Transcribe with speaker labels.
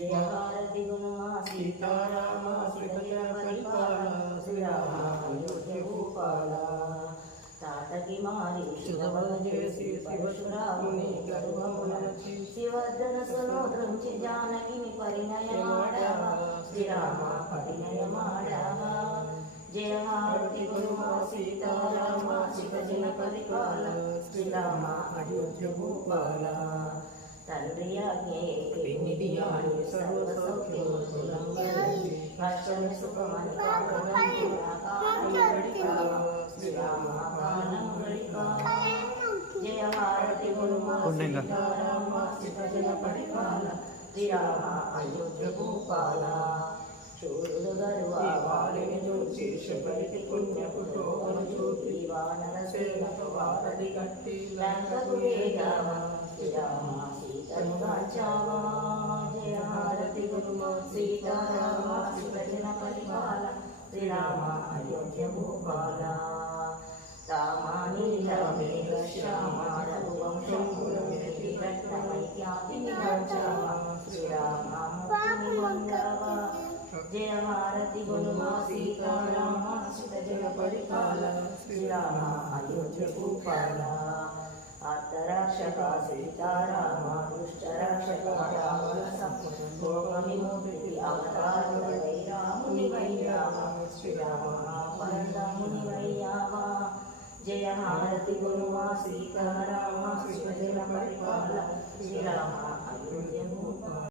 Speaker 1: జయ హారతి గుణమా సీతారామ శ్రీజన పరిపాల శ్రీరామ అయోధ్య భూపాల తాతకి మారి జానకిని పరిణయమాడవ శ్రీరామ పరిణయమాడవ జయ గురుమా సీతారామ శివజన పరిపాల శ్రీరామ అయోధ్య భూపాల తండ్రి పెన్నిదియాని సర్వ సౌఖ్యములంగలి శ్రీరామ శబరికి పుణ్య చూపి వానర సేనకు వారధి కట్టి లంకకు వేగావా శ్రీరామ సీతను కాచావా అయోధ్య భూపాల రామానీలమేఘ జయ భారతి గురుమా సీతారామ సుత జయ పరిపాల. శ్రీరామ అయోధ్య భూపాల. అర్థరక్షక సీతారామ దుష్ట రామ రావణ సంభోగ జయ హారతి గురుమా సీతారామ శివజన పరిపాల శ్రీరామ అయోధ్యము